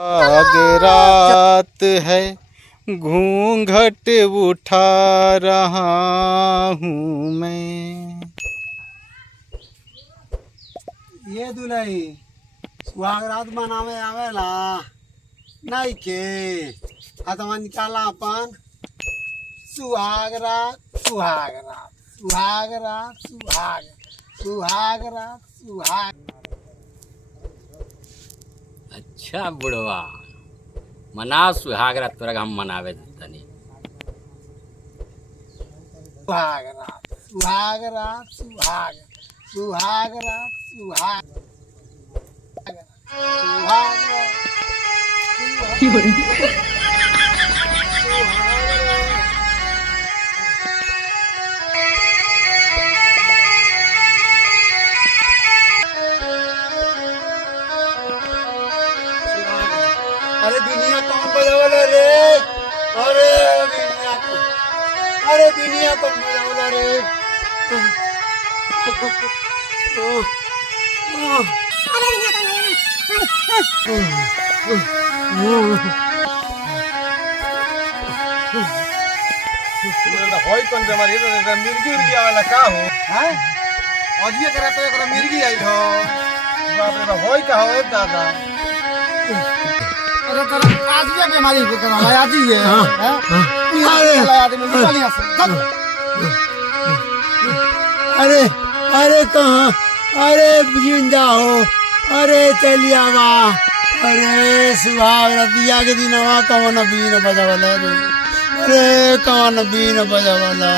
आग रात है घूंघट उठा रहा हूँ मैं। ये दुलई सुहाग रात मनावे आवेला नहीं के हाथवा निकाला अपन सुहाग रात सुहाग रात सुहाग रात सुहाग सुहाग रात सुहाग। अच्छा बुढ़वा मना सुहागरा तोरा हम मनावे तनी। सुहाग रात सुहाग रात सुहाग सुहाग रात सुहाग सुहाग अरे दुनिया कौन बजावला रे? अरे दुनिया को अरे दुनिया कौन बजावला रे? होई कौन बेमारी है? मिर्गी उर्गी वाला का हो हैं? अजिए करा तो एकरा मिर्गी आई हो। बाप रे बाप होई का हो दादा। अरे तेरा आज भी बीमारी को करा है आज ही है हैं? अरे आदमी निकल यहां से चल। अरे अरे कहां? अरे जिंदा हो? अरे चलिया वा। अरे सुहाग रतिया के दिनवा कौन बीन बजावला रे? अरे कौन बीन बजावला?